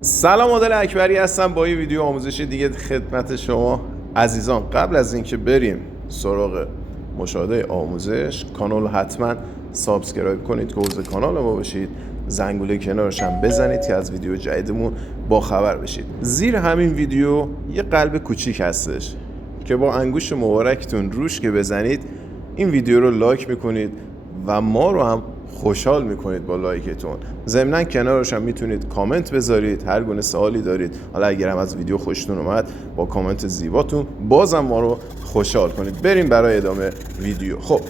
سلام، عادل اکبری هستم با یه ویدیو آموزشی دیگه خدمت شما عزیزان. قبل از اینکه بریم سراغ مشاهده آموزش، کانال رو حتما سابسکرایب کنید که عضو کانال ما بشید، زنگوله کنارش هم بزنید که از ویدیو جدیدمون با خبر بشید. زیر همین ویدیو یه قلب کوچیک هستش که با انگشت مبارکتون روش که بزنید این ویدیو رو لایک میکنید و ما رو هم خوشحال میکنید با لایکتون. ضمناً کنارش هم میتونید کامنت بذارید، هر گونه سوالی دارید. حالا اگر هم از ویدیو خوشتون اومد با کامنت زیباتون بازم ما رو خوشحال کنید. بریم برای ادامه ویدیو. خب،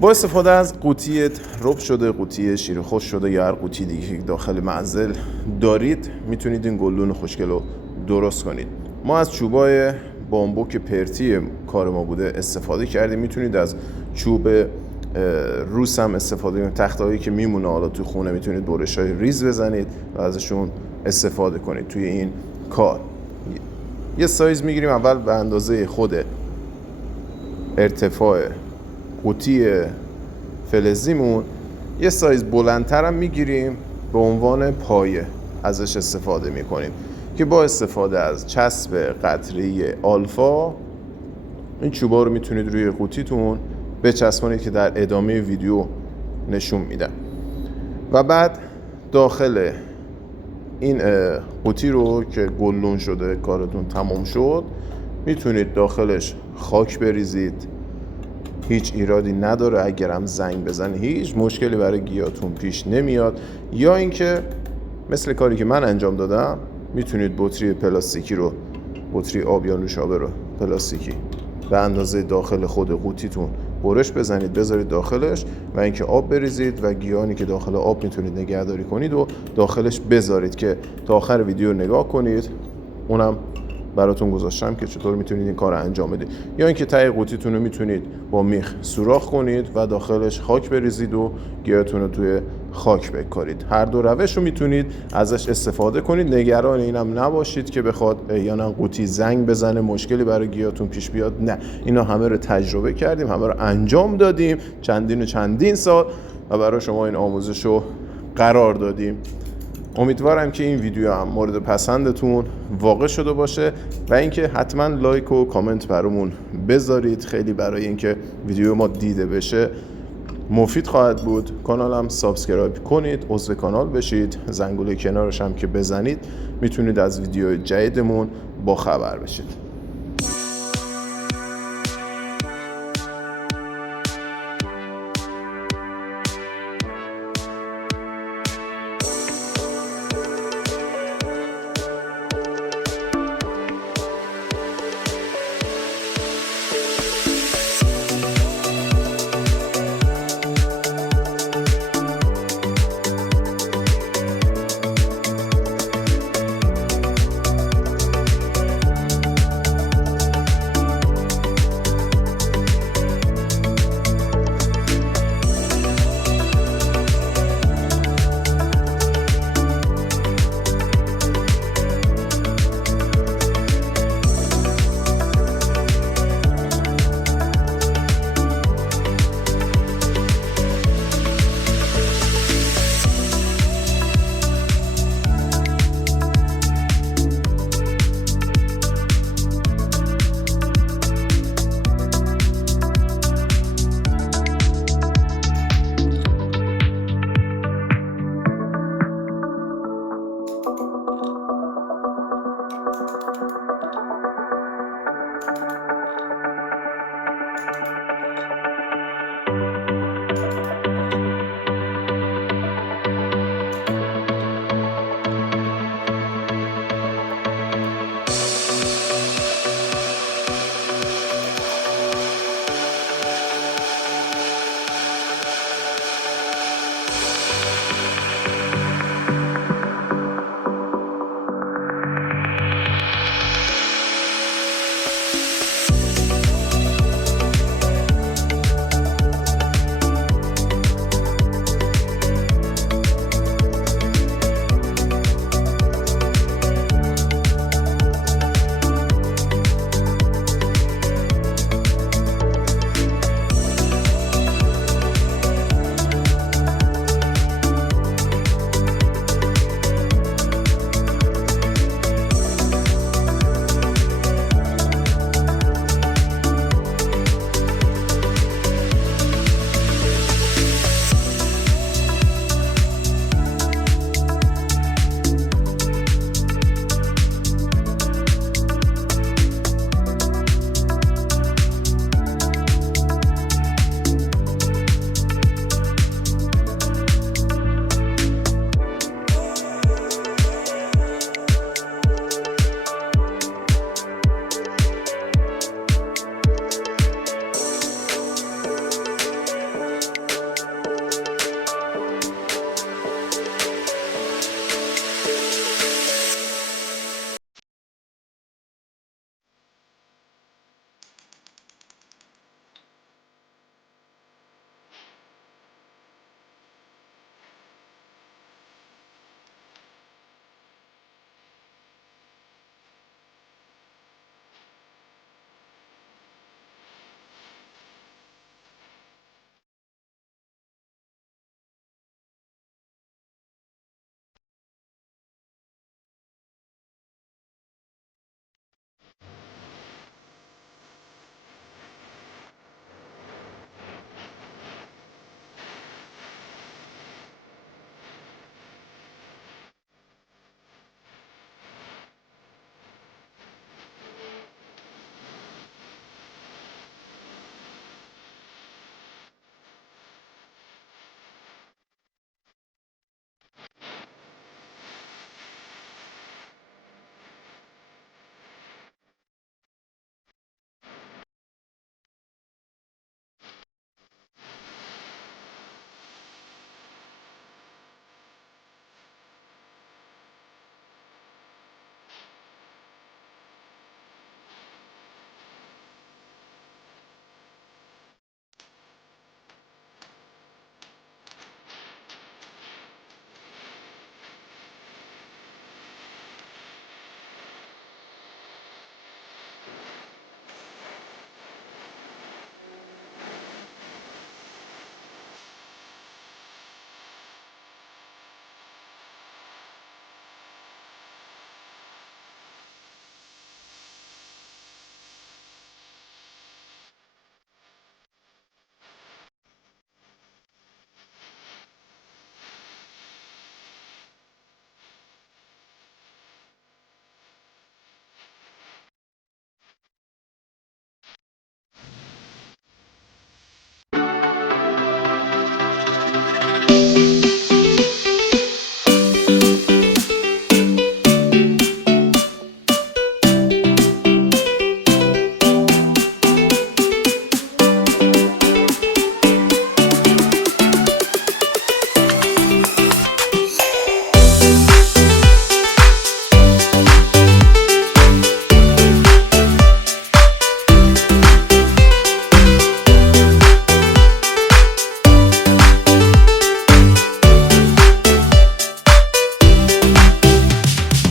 با استفاده از قوطی رب شده، قوطی شیر خوش شده یا هر قوطی دیگه که داخل منزل دارید میتونید این گلدان خوشگل رو درست کنید. ما از چوبای بامبو که پرتی کار ما بوده استفاده کردیم. میتونید از چوب روس هم استفاده کنید. تختهایی که میمونه حالا تو خونه میتونید برش‌های ریز بزنید و ازشون استفاده کنید توی این کار. یه سایز میگیریم اول به اندازه خود ارتفاع قوطی فلزیمون، یه سایز بلندتر هم میگیریم به عنوان پایه ازش استفاده میکنیم که با استفاده از چسب قطره‌ای آلفا این چوبا رو میتونید روی قوطیتون بچسبونید که در ادامه ویدیو نشون میدم. و بعد داخل این قوطی رو که گلدان شده کارتون تمام شد میتونید داخلش خاک بریزید، هیچ ایرادی نداره. اگر هم زنگ بزنه هیچ مشکلی برای گیاهتون پیش نمیاد. یا اینکه مثل کاری که من انجام دادم میتونید بطری پلاستیکی رو، بطری آب یا نوشابه رو پلاستیکی به اندازه داخل خود قوطیتون برش بزنید، بذارید داخلش و اینکه آب بریزید و گیاهانی که داخل آب میتونید نگهداری کنید و داخلش بذارید که تا آخر ویدیو نگاه کنید. اونم براتون گذاشتم که چطور میتونید این کار رو انجام بدید. یا اینکه ته قوطیتون رو میتونید با میخ سوراخ کنید و داخلش خاک بریزید و گیاهتون رو توی خاک بکارید. هر دو روش رو میتونید ازش استفاده کنید. نگران اینم نباشید که بخواد یا نه قوطی زنگ بزنه مشکلی برای گیاهتون پیش بیاد. نه، اینا همه رو تجربه کردیم، همه رو انجام دادیم چندین سال و برای شما این آموزش رو قرار دادیم. امیدوارم که این ویدیو هم مورد پسندتون واقع شده باشه و اینکه حتما لایک و کامنت برامون بذارید. خیلی برای اینکه ویدیو ما دیده بشه مفید خواهد بود. کانالم سابسکرایب کنید، عضو کانال بشید، زنگوله کنارش هم که بزنید میتونید از ویدیو جدیدمون با خبر بشید.